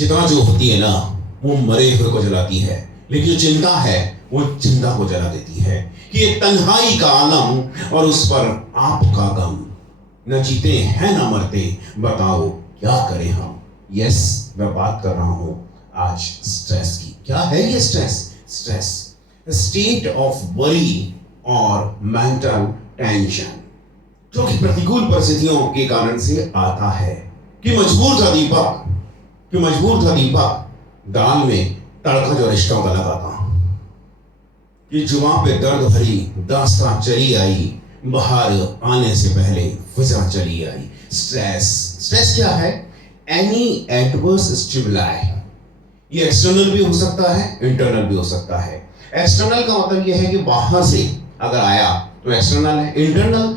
चिता जो होती है ना, वो मरे हुए को जलाती है, लेकिन जो चिंता है वो जिंदा को जला देती है। कि ये तन्हाई का आलम और उस पर आपका गम, न जीते हैं न मरते, बताओ क्या करें हम। यस, मैं बात कर रहा हूं आज स्ट्रेस की। क्या है ये stress? Stress state of worry और मेंटल टेंशन, जो कि प्रतिकूल परिस्थितियों के कारण से आता है। कि मजबूर था दीपक दाल में तड़का जो रिश्तों का लगाता। कि जुबां पे दर्द भरी दास्तां चली आई, बाहर आने से पहले फिजा चली आई। स्ट्रेस क्या है? Any adverse stimuli. ये एक्सटर्नल भी हो सकता है, इंटरनल भी हो सकता है। एक्सटर्नल का मतलब ये है कि बाहर से अगर आया तो एक्सटर्नल है। इंटरनल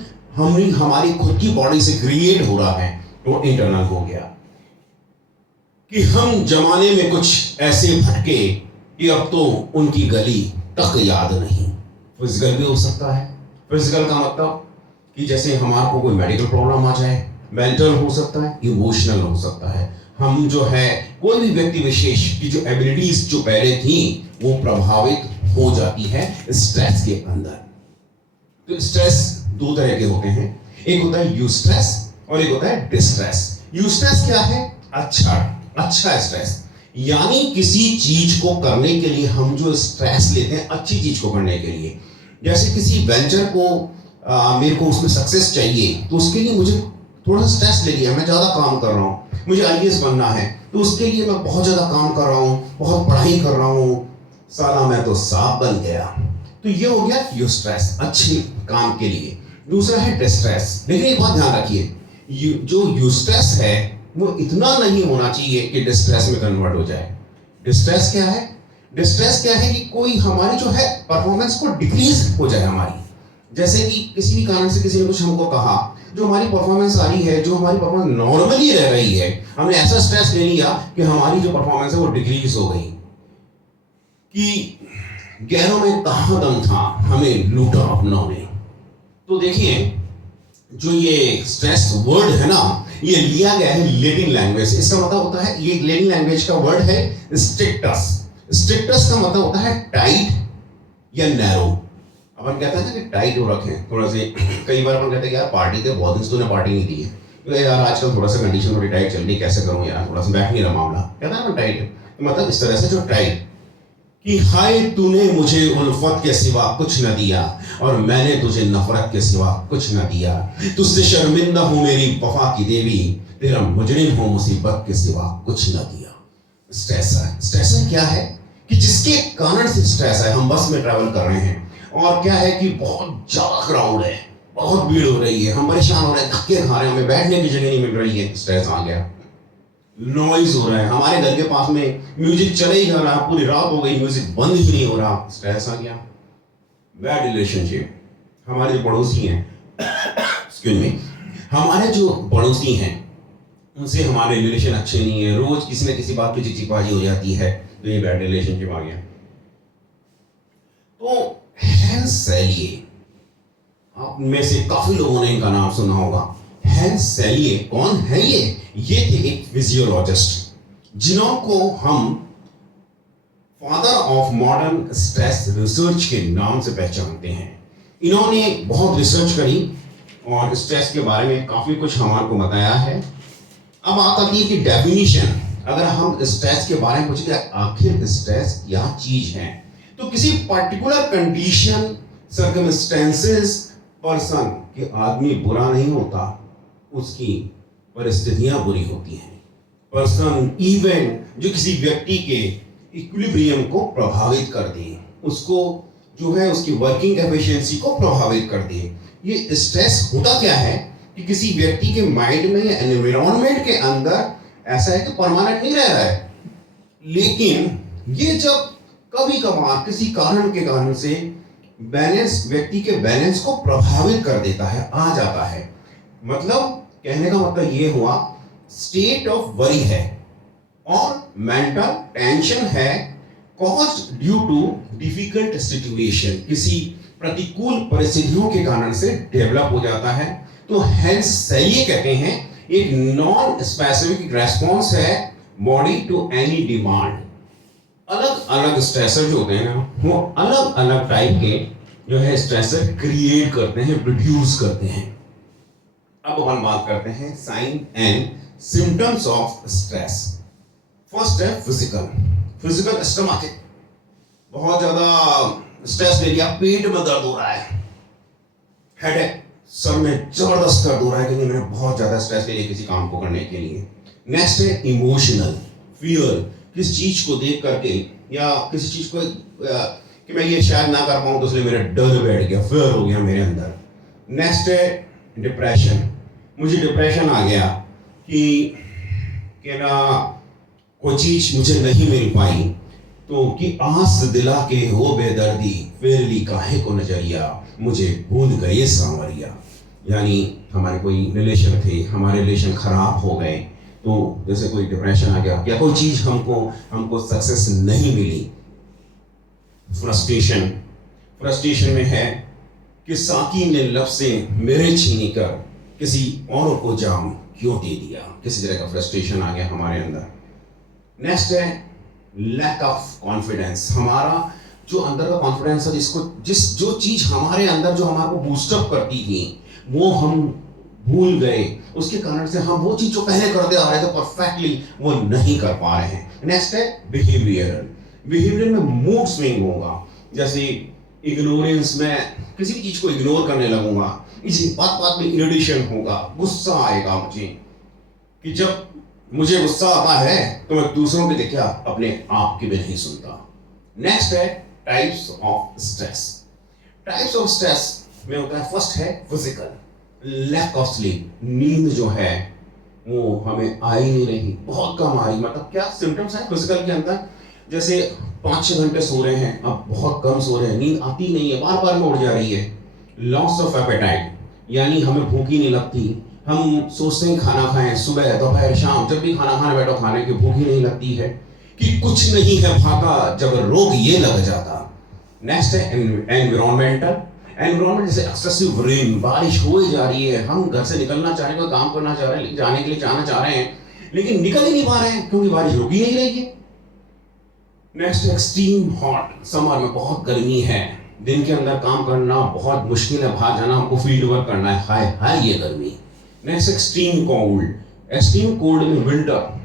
हमारी खुद की बॉडी से क्रिएट हो रहा है तो इंटरनल हो गया। कि हम जमाने में कुछ ऐसे भटके कि अब तो उनकी गली तक याद नहीं। फिजिकल भी हो सकता है। फिजिकल का मतलब कि जैसे हमारे को कोई मेडिकल प्रॉब्लम आ जाए, मेंटल हो सकता है, इमोशनल हो सकता है। हम जो है कोई भी व्यक्ति विशेष की जो एबिलिटीज जो पहले थी वो प्रभावित हो जाती है स्ट्रेस के अंदर। तो स्ट्रेस दो तरह के होते हैं, एक होता है यूस्ट्रेस और एक होता है डिस्ट्रेस। यूस्ट्रेस क्या है? अच्छा स्ट्रेस, यानी किसी चीज को करने के लिए हम जो स्ट्रेस लेते हैं अच्छी चीज को करने के लिए। जैसे किसी वेंचर को मेरे को उसमें सक्सेस चाहिए तो उसके लिए मुझे थोड़ा स्ट्रेस ले लिया, मैं ज्यादा काम कर रहा हूँ, मुझे आईएएस बनना है तो उसके लिए मैं बहुत ज्यादा काम कर रहा हूँ, बहुत पढ़ाई कर रहा हूँ, साला मैं तो सांप बन गया। तो ये हो गया यूस्ट्रेस, अच्छे काम के लिए। दूसरा है डिस्ट्रेस। लेकिन एक बात ध्यान रखिए, जो यूस्ट्रेस है वो इतना नहीं होना चाहिए कि डिस्ट्रेस में कन्वर्ट हो जाए। डिस्ट्रेस क्या है? डिस्ट्रेस क्या है कि कोई हमारी जो है परफॉर्मेंस को डिक्रीज हो जाए हमारी। जैसे कि किसी भी कारण से किसी ने कुछ हमको कहा, जो हमारी परफॉर्मेंस आ रही है, जो हमारी परफॉर्मेंस नॉर्मली रह रही है, हमने ऐसा स्ट्रेस ले लिया कि हमारी जो परफॉर्मेंस है वो डिक्रीज हो गई। कि गैरों में कहां दम था, हमें लूटा अपनों ने। तो देखिए, जो ये स्ट्रेस वर्ड है ना, ये लिया गया है लैटिन लैंग्वेज से। इसका मतलब होता है, ये लैटिन लैंग्वेज का वर्ड है स्ट्रिक्टस। स्ट्रिक्टस का मतलब होता है टाइट या नैरो। अपन कहते हैं ना कि टाइट हो रखे थोड़ा से। कई बार अपन कहते हैं यार पार्टी थे, बहुत दिन से तूने पार्टी नहीं दी है, तो यार आजकल थोड़ा सा कंडीशन थोड़ी टाइट चल रही, कैसे करूं यार, थोड़ा सा बैठ नहीं रहा मामला, कहता है ना टाइट। तो मतलब इस तरह से जो टाइट, कि हाय तूने मुझे उल्फत के सिवा कुछ न दिया और मैंने तुझे नफरत के सिवा कुछ न दिया। तुझसे शर्मिंदा हूं मेरी वफा की देवी, तेरा मुजरिम हूं मुसीबत के सिवा कुछ न दिया। स्ट्रेसर क्या है? कि जिसके कारण से स्ट्रेस है, हम बस में ट्रैवल कर रहे हैं और क्या है कि बहुत ज्यादा क्राउड है, बहुत भीड़ हो रही है, हम परेशान हो रहे हैं, धक्के खा रहे हैं, हमें बैठने की जगह नहीं मिल रही है, स्ट्रेस आ गया। नॉइज हो रहा है, हमारे घर के पास में म्यूजिक चले ही जा रहा है, पूरी रात हो गई, म्यूजिक बंद ही नहीं हो रहा, स्ट्रेस आ गया। बैड रिलेशनशिप, हमारे जो पड़ोसी हैं एक्सक्यूज मी, हमारे जो पड़ोसी हैं उनसे हमारे रिलेशन अच्छे नहीं है, रोज किसी न किसी बात पे चिचिपाजी हो जाती है, तो ये बैड रिलेशनशिप आ गया। तो हैंस सेलिये, आप में से काफी लोगों ने इनका नाम सुना होगा। हैंस सेलिये कौन है ये थे एक फिजियोलॉजिस्ट, जिनको हम father of modern stress research के नाम से पहचानते हैं। इन्होंने बहुत रिसर्च करी और स्ट्रेस के बारे में काफी कुछ हमारे को बताया है। अब बात आती है कि डेफिनेशन, अगर हम स्ट्रेस के बारे में पूछें आखिर स्ट्रेस क्या चीज है, तो किसी पर्टिकुलर कंडीशन, सर्कमस्टेंसेस, पर्सन कि आदमी बुरा नहीं होता, उसकी परिस्थितियां बुरी होती हैं। पर्सन, इवेंट जो किसी व्यक्ति के इक्विलिब्रियम को प्रभावित कर दे, उसको जो है उसकी वर्किंग एफिशिएंसी को प्रभावित कर दे। ये स्ट्रेस होता क्या है कि किसी व्यक्ति के माइंड में या एनवायरनमेंट के अंदर ऐसा है कि परमानेंट नहीं रह रहा है, लेकिन ये जब कभी कभार किसी कारण से बैलेंस, व्यक्ति के बैलेंस को प्रभावित कर देता है, आ जाता है। मतलब कहने का मतलब ये हुआ, स्टेट ऑफ वरी है और मेंटल टेंशन है, caused due to difficult situation, किसी प्रतिकूल परिस्थितियों के कारण से डेवलप हो जाता है। तो हेंस ये कहते हैं एक नॉन स्पेसिफिक रेस्पॉन्स है बॉडी टू एनी डिमांड। अलग अलग स्ट्रेसर जो होते हैं ना, वो अलग अलग टाइप के जो है स्ट्रेसर क्रिएट करते हैं, प्रोड्यूस करते हैं। अब अपन बात करते हैं sine and symptoms of stress. First है फिजिकल स्टमक, बहुत ज्यादा स्ट्रेस ले लिया, पेट में दर्द हो रहा है, हेडेक, सर में जबरदस्त दर्द हो रहा है क्योंकि मैंने बहुत ज्यादा स्ट्रेस ले लिया किसी काम को करने के लिए। नेक्स्ट है इमोशनल फियर, किस चीज को देख करके या किसी चीज को कि मैं ये शायद ना कर पाऊं तो इसलिए मेरा डर बैठ गया, फियर हो गया मेरे अंदर। नेक्स्ट है डिप्रेशन, मुझे डिप्रेशन आ गया कि ना कोई चीज मुझे नहीं मिल पाई, तो कि आस दिला के हो बेदर्दी, फेर ली काहे को नजरिया, मुझे भूल गए सांवरिया। यानी हमारे कोई रिलेशन थे, हमारे रिलेशन खराब हो गए, तो जैसे कोई डिप्रेशन आ गया या कोई चीज हमको सक्सेस नहीं मिली। फ्रस्ट्रेशन में है कि साकी ने लब से मेरे छीनी कर किसी और को जाम क्यों दे दिया, किसी तरह का फ्रस्ट्रेशन आ गया हमारे अंदर। नेक्स्ट है लैक ऑफ कॉन्फिडेंस, हमारा जो अंदर का कॉन्फिडेंस है, जो चीज हमारे अंदर जो हमारे को बूस्टअप करती थी वो हम भूल गए, उसके कारण से हम वो चीज जो पहले करते आ रहे थे परफेक्टली वो नहीं कर पा रहे हैं। नेक्स्ट है बिहेवियर में मूड स्विंग होगा, जैसे इग्नोरेंस में किसी भी चीज को इग्नोर करने लगूंगा, इसी बात में इरिटेशन होगा, गुस्सा आएगा मुझे, कि जब मुझे गुस्सा आता है तो मैं दूसरों की देखा अपने आप की भी नहीं सुनता। नेक्स्ट है टाइप्स ऑफ स्ट्रेस में होता है, फर्स्ट है फिजिकल, लैक ऑफ स्लीप, नींद जो है वो हमें आ ही नहीं रही, बहुत कम आ रही। मतलब क्या सिम्टम्स है फिजिकल के अंदर, जैसे 5-6 घंटे सो रहे हैं, अब बहुत कम सो रहे हैं, नींद आती नहीं है, बार बार में उड़ जा रही है। लॉस ऑफ एपेटाइट, यानी हमें भूख ही नहीं लगती, हम सोचते हैं खाना खाएं, सुबह दोपहर शाम जब भी खाना खाने बैठो खाने की भूख ही नहीं लगती है, कि कुछ नहीं है भागा जब रोग ये लग जाता। नेक्स्ट है एनवायरमेंट, जैसे एक्सेसिव रेन, बारिश हो ही जा रही है, हम घर से निकलना चाह रहे हैं, कोई काम करना चाह रहे हैं, जाने के लिए जाना चाह रहे हैं, लेकिन निकल ही नहीं पा रहे हैं क्योंकि बारिश रुक ही नहीं रही है। नेक्स्ट एक्सट्रीम हॉट, समर में बहुत गर्मी है, दिन के अंदर काम करना बहुत मुश्किल है, बाहर जाना हमको फील्ड वर्क करना है, हाय हाय ये गर्मी। नेक्स्ट एक्सट्रीम कोल्ड में विंटर,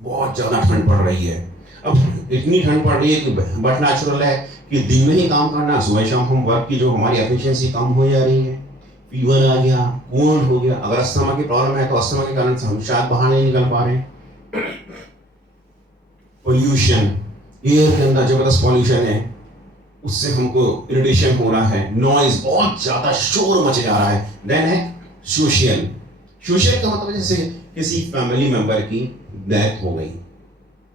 बहुत ज्यादा ठंड पड़ रही है, अब इतनी ठंड पड़ रही है कि बट नेचुरल है कि दिन में ही काम करना, सुबह शाम हम वर्क की जो हमारी एफिशिएंसी कम हो जा रही है, फीवर आ गया, कोल्ड हो गया, अगर अस्थमा की प्रॉब्लम है तो अस्थमा के कारण से हम शायद बाहर नहीं निकल पा रहे हैं। पोल्यूशन, एयर के अंदर जबरदस्त पॉल्यूशन है, उससे हमको इरिटेशन हो रहा है, नॉइज, बहुत ज्यादा शोर मचे जा रहा है। देन है सोशल का मतलब जैसे किसी फैमिली मेंबर की डेथ हो गई,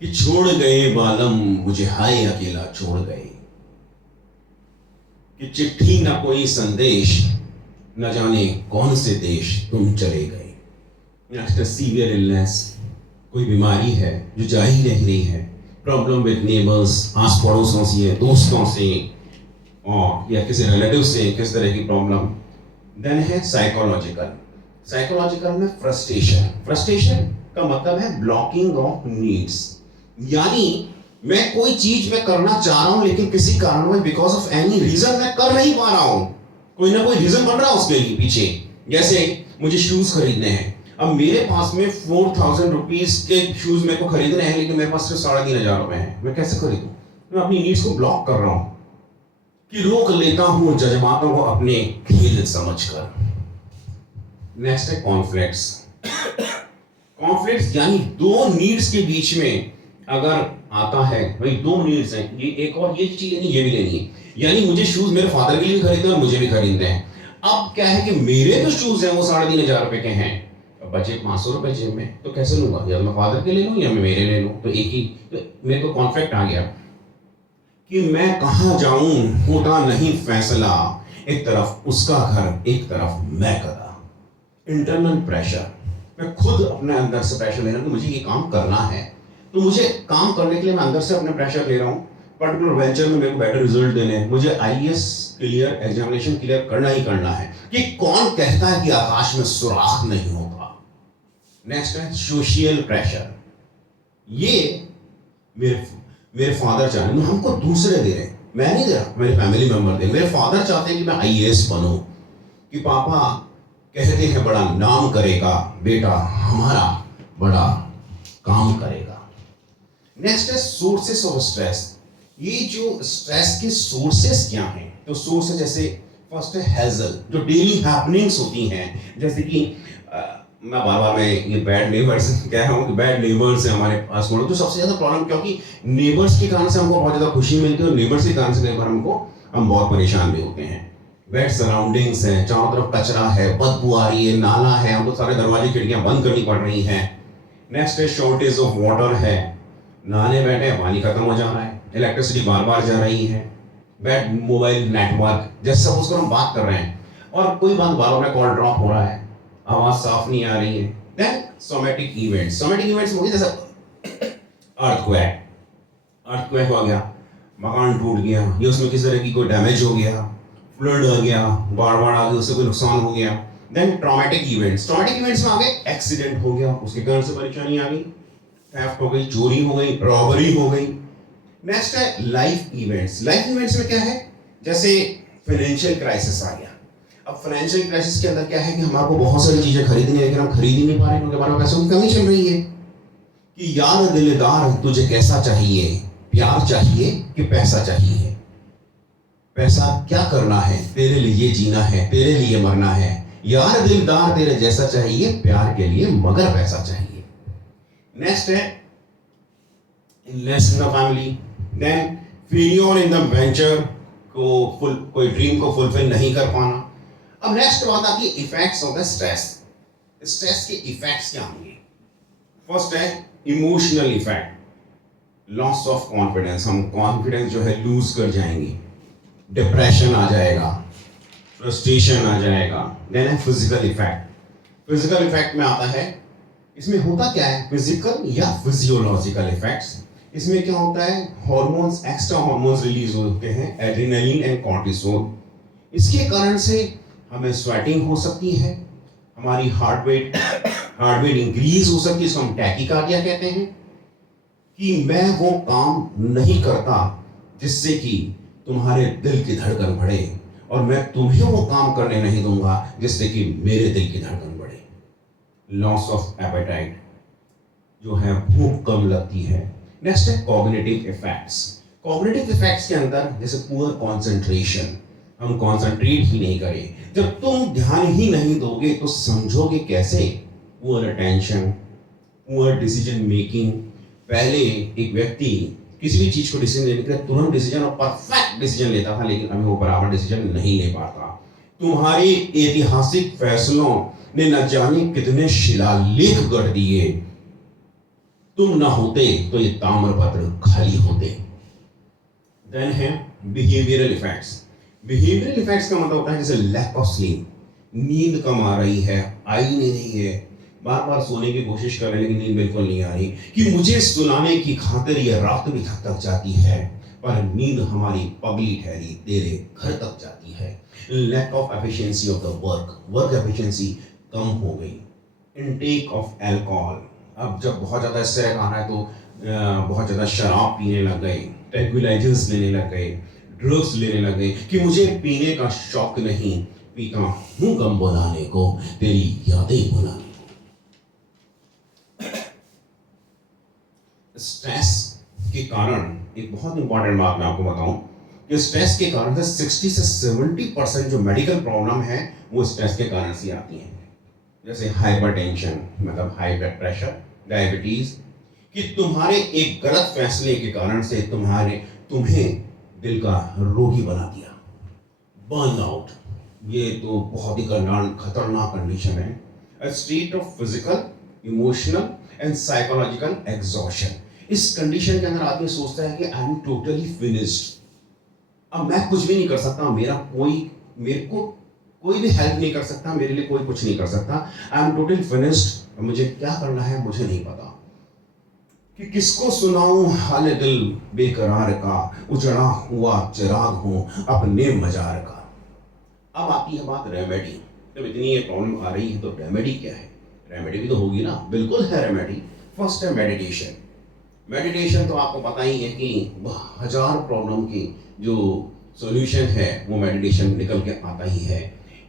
कि छोड़ गए बालम मुझे हाय अकेला छोड़ गए, कि चिट्ठी ना कोई संदेश, न जाने कौन से देश तुम चले गए। नेक्स्ट सीवियर इलनेस, कोई बीमारी है जो जा ही नहीं रही है, प्रॉब्लम विद नेबर्स, आस पड़ोसों से, दोस्तों से और या किसी रिलेटिव से किस तरह की प्रॉब्लम। देन है साइकोलॉजिकल में फ्रस्ट्रेशन का मतलब है ब्लॉकिंग ऑफ नीड्स, यानी मैं कोई चीज में करना चाह रहा हूं लेकिन किसी कारण में बिकॉज ऑफ एनी रीजन मैं कर नहीं पा रहा हूं, कोई ना कोई रीजन बन रहा है उसके लिए पीछे। जैसे मुझे शूज खरीदने हैं, अब मेरे पास में 4000 रुपीज के शूज मेरे को खरीदने हैं लेकिन मेरे पास सिर्फ 3500 रुपए हैं, मैं कैसे खरीदूं? मैं अपनी नीड्स को ब्लॉक कर रहा हूं, कि रोक लेता हूं जज्बातों को अपने खेल समझकर। नेक्स्ट है कॉन्फ्लिक्ट्स, यानी दो नीड्स के बीच में अगर आता है, भाई दो नीड्स हैं, ये एक और ये चीज लेनी, ये भी लेनी है, यानी मुझे शूज मेरे फादर के लिए भी खरीदने और मुझे भी खरीदने हैं। अब क्या है कि मेरे जो शूज हैं वो 3500 रुपए के हैं, बचे 500 रुपए जेब में, तो कैसे लूंगा? या मैं फादर के ले लूं या मैं मेरे ले लूं, तो एक ही, तो मेरे को कॉन्फ्लिक्ट आ गया कि मैं कहां जाऊं, होता नहीं फैसला, एक तरफ उसका घर एक तरफ मैं करा। इंटरनल प्रेशर, मैं खुद अपने अंदर से प्रेशर ले रहा हूं कि मुझे ये काम करना है, तो मुझे काम करने के लिए मैं अंदर से अपने प्रेशर ले रहा हूं, पर्टिकुलर वेंचर में मेरे को बेटर रिजल्ट देने हैं, मुझे आईएएस क्लियर, एग्जामिनेशन क्लियर करना ही करना है, कि कौन कहता है कि आकाश में सुराख नहीं होता। नेक्स्ट है सोशल प्रेशर, ये मेरे मेरे फादर चाह रहे हैं, हमको दूसरे दे रहे हैं, मैं नहीं दे रहा, मेरे फैमिली मेंबर दे, मेरे फादर चाहते हैं कि मैं आईएएस बनूं, कि पापा कहते हैं बड़ा नाम करेगा बेटा, हमारा बड़ा काम करेगा। नेक्स्ट है सोर्सेस ऑफ स्ट्रेस। ये जो स्ट्रेस के सोर्सेस क्या हैं, तो सोर्स है जैसे फर्स्ट है हैजल, जो डेली हैपनिंग्स होती हैं, जैसे कि मैं बार बार मैं ये बैड नेबर्स कह रहा हूँ कि बैड नेबर्स है हमारे पास में, तो सबसे ज्यादा प्रॉब्लम, क्योंकि नेबर्स के कारण से हमको बहुत ज्यादा खुशी मिलती है और नेबर्स के कारण से कई बार हम बहुत परेशान भी होते हैं। बैड सराउंडिंग्स है, चारों तरफ कचरा है, बदबू आ रही है, नाला है, हमको सारे दरवाजे खिड़कियां बंद करनी पड़ रही हैं। नेक्स्ट है शॉर्टेज ऑफ वाटर है, नहाने बैठे पानी खत्म हो जा रहा है, इलेक्ट्रिसिटी बार बार जा रही है। बैड मोबाइल नेटवर्क, जैसे सपोज करो हम बात कर रहे हैं और कोई बात बार बार कॉल ड्रॉप हो रहा है, आवाज साफ नहीं आ रही है। Then somatic events, somatic events हो गए जैसे अर्थक्वेक, अर्थक्वेक हो गया, मकान टूट गया, या उसमें किसी तरह की कोई डैमेज हो गया, फ्लड आ गया, बाढ़ आ गई, उससे कोई नुकसान हो गया। Then traumatic events, traumatic events में आ गए एक्सीडेंट हो गया, उसके कारण से परेशानी आ गई, थेफ्ट हो गई, चोरी हो गई, रॉबरी हो गई। नेक्स्ट है लाइफ इवेंट्स। लाइफ इवेंट्स में क्या है, जैसे फाइनेंशियल क्राइसिस आ गया। अब फाइनेंशियल क्राइसिस के अंदर क्या है कि हमारे बहुत सारी चीजें खरीदनी है, लेकिन हम खरीद ही नहीं पा रहे क्योंकि हमारे पैसों की कमी चल रही है। कि यार दिलदार तुझे कैसा चाहिए, प्यार चाहिए कि पैसा चाहिए? पैसा क्या करना है, तेरे लिए जीना है, तेरे लिए मरना है। यार दिलदार तेरे जैसा चाहिए प्यार के लिए, मगर पैसा चाहिए। नेक्स्ट है illness in the family. Then failure in the venture, कोई ड्रीम को फुलफिल नहीं कर पाना। अब नेक्स्ट बात आती है effects of the stress. Stress के इफेक्ट्स क्या होंगे? फर्स्ट है emotional effect, loss of confidence, हम कॉन्फिडेंस जो है लूज कर जाएंगे, डिप्रेशन आ जाएगा, फ्रस्ट्रेशन आ जाएगा। देन है फिजिकल इफेक्ट। फिजिकल इफेक्ट में आता है, इसमें होता क्या है, फिजिकल या फिजियोलॉजिकल इफेक्ट्स। इसमें क्या होता है, हार्मोन्स, एक्स्ट्रा हार्मोन्स रिलीज होते हैं, एड्रेनलिन एंड कॉर्टिसोल। इसके कारण से हमें स्वेटिंग हो सकती है, हमारी हार्ट रेट इंक्रीज हो सकती है, इसको हम टैकीकार्डिया कहते हैं। कि मैं वो काम नहीं करता जिससे कि तुम्हारे दिल की धड़कन बढ़े, और मैं तुम्हें वो काम करने नहीं दूंगा जिससे कि मेरे दिल की धड़कन बढ़े। लॉस ऑफ एपेटाइट, जो है भूख कम लगती है। नेक्स्ट है कॉग्निटिव इफेक्ट्स। कॉग्निटिव इफेक्ट्स के अंदर जैसे पुअर कंसंट्रेशन, हम कंसंट्रेट ही नहीं करें, जब तुम ध्यान ही नहीं दोगे तो समझोगे कैसे? Poor attention, poor decision making. पहले एक व्यक्ति किसी भी चीज को डिसीजन लेने के लिए तुरंत डिसीजन और परफेक्ट डिसीजन लेता था, लेकिन अभी वो बराबर डिसीजन नहीं ले पाता। तुम्हारे ऐतिहासिक फैसलों ने न जाने कितने शिलालेख गढ़ दिए, तुम ना होते तो ये ताम्रपत्र खाली होते। देन है बिहेवियरल इफेक्ट्स। बिहेवियरल इफेक्ट्स का मतलब होता है जैसे लैक ऑफ स्लीप, नींद कम आ रही है, आई नहीं है, बार बार सोने की कोशिश कर रहे हैं लेकिन नींद बिल्कुल नहीं आ रही, कि मुझे सुलाने की खातिर ये रात भी थक जाती है, पर नींद हमारी पगली ठहरी तेरे घर तक जाती है। Lack of efficiency of the work efficiency कम हो गई। इनटेक ऑफ अल्कोहल, अब जब बहुत ज़्यादा स्ट्रेस आ रहा है तो बहुत ज़्यादा शराब पीने लग गए, ट्रैंक्विलाइजर्स लेने लग गए, ड्रग्स लेने लग गए, कि मुझे पीने का शौक नहीं, पीता हूँ गम बुलाने को, तेरी यादें बुलाने। स्ट्रेस के कारण एक बहुत इंपॉर्टेंट बात मैं आपको बताऊं कि स्ट्रेस के कारण 60 से 70% जो मेडिकल प्रॉब्लम है वो स्ट्रेस के कारण से आती हैं। जैसे हाइपरटेंशन, मतलब हाई ब्लड प्रेशर, डायबिटीज, कि तुम्हारे एक गलत फैसले के कारण से तुम्हें दिल का रोगी बना दिया। बर्नआउट, ये तो बहुत ही खतरनाक कंडीशन है। A state of physical, emotional and psychological exhaustion. इस कंडीशन के अंदर आदमी सोचता है कि आई एम टोटली फिनिश्ड, अब मैं कुछ भी नहीं कर सकता, मेरे को कोई भी हेल्प नहीं कर सकता, मेरे लिए कोई कुछ नहीं कर सकता, आई एम टोटली फिनिश्ड, मुझे क्या करना है मुझे नहीं पता, कि किसको सुनाऊं हाल दिल बेकरार का, उजड़ा हुआ चिराग हूं अपने मजार का। अब आती है बात रेमेडी। जब इतनी ये प्रॉब्लम आ रही है तो रेमेडी क्या है? रेमेडी भी तो होगी ना, बिल्कुल है रेमेडी। फर्स्ट है मेडिटेशन। मेडिटेशन तो आपको पता ही है कि हजार प्रॉब्लम की जो सॉल्यूशन है वो मेडिटेशन निकल के आता ही है,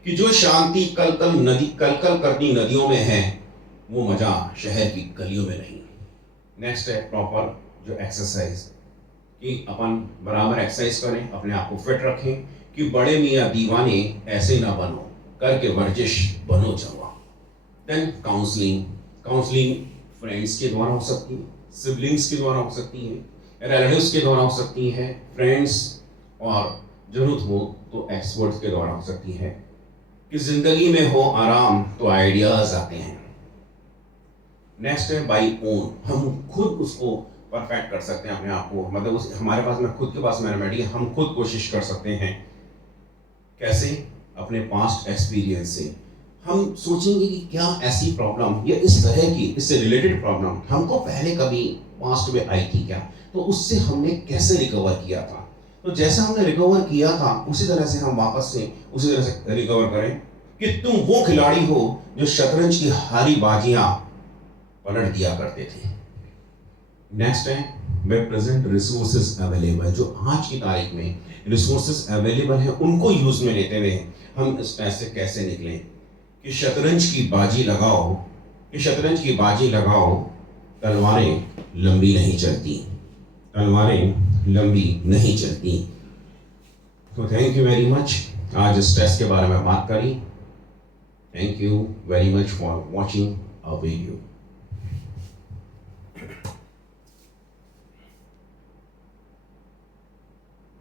कि जो शांति कल कल करती नदियों में है, वो मजा शहर की गलियों में नहीं। नेक्स्ट है प्रॉपर जो एक्सरसाइज, कि अपन बराबर एक्सरसाइज करें, अपने आप को फिट रखें, कि बड़े मियाँ दीवाने ऐसे ना बनो, करके वर्जिश बनो जवा। देन काउंसलिंग फ्रेंड्स के द्वारा हो सकती है, सिबलिंग्स के द्वारा हो सकती है, रिलेटिव्स के द्वारा हो सकती है, फ्रेंड्स, और जरूरत हो तो एक्सपर्ट्स के द्वारा हो सकती है। कि जिंदगी में हो आराम तो आइडियाज आते हैं। नेक्स्ट है बाई ओन, हम खुद उसको परफेक्ट कर सकते हैं अपने आप को, मतलब हमारे पास में खुद के पास में रेमेडी है, हम खुद कोशिश कर सकते हैं। कैसे? अपने पास्ट एक्सपीरियंस से हम सोचेंगे कि क्या ऐसी प्रॉब्लम या इस तरह की इससे रिलेटेड प्रॉब्लम हमको पहले कभी पास्ट में आई थी क्या, तो उससे हमने कैसे रिकवर किया था। तो जैसा हमने रिकवर किया था उसी तरह से हम वापस से उसी तरह से रिकवर करें, कि तुम वो खिलाड़ी हो जो शतरंज की हारी बाजियां पलट दिया करते थे। नेक्स्ट है वे प्रेजेंट रिसोर्सेज अवेलेबल, जो आज की तारीख में रिसोर्सेज अवेलेबल है उनको यूज में लेते हुए हम इस पैसे कैसे निकलें। कि शतरंज की बाजी लगाओ, कि शतरंज की बाजी लगाओ, तलवारें लंबी नहीं चलती, तलवारें लंबी नहीं चलती। तो थैंक यू वेरी मच, आज स्ट्रेस के बारे में बात करी। Thank you very much for watching a video.